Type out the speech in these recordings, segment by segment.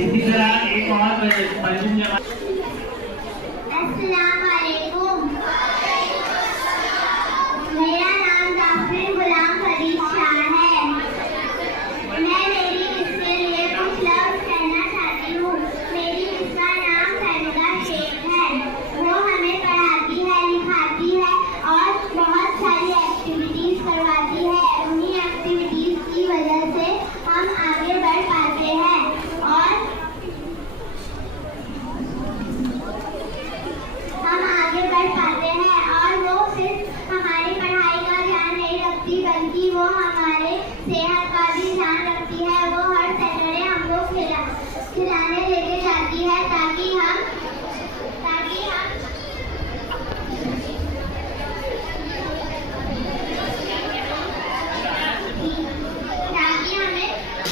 इसी तरह एक और मजलूम अस्सलाम वालेकुम। मेरा नाम जाफर गुलाम फरीद शाह है। मैं मेरी इसके लिए कुछ लफ्ज़ कहना चाहती हूँ। मेरी इसका नाम फैमिला शेख है। वो हमें पढ़ाती है, लिखाती है और बहुत सारी एक्टिविटीज़ करवाती है। उन्हीं एक्टिविटीज़ की वजह से हम आगे बढ़ पाते हैं और वो सिर्फ हमारी पढ़ाई का ध्यान नहीं रखती बल्कि वो हमारे सेहत का भी ध्यान रखती है। वो हर सैटरडे हमको खिलाने लेके जाती है ताकि हमें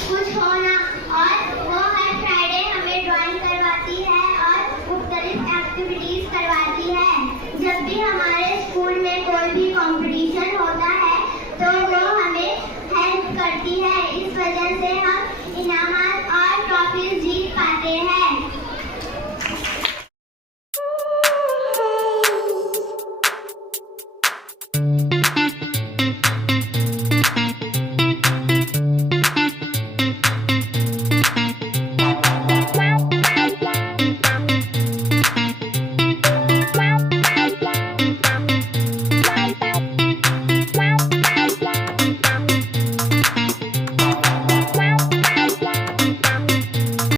कुछ हो ना। और वो हर फ्राइडे हमें ड्राइंग करवाती है और मुख्तलिफ एक्टिविटीज़ करवाती है। जब भी हमारे स्कूल में कोई भी कंपटीशन होता है तो वो हमें हेल्प करती है। इस वजह से हम इनामात और ट्रॉफीज जीत पाते हैं।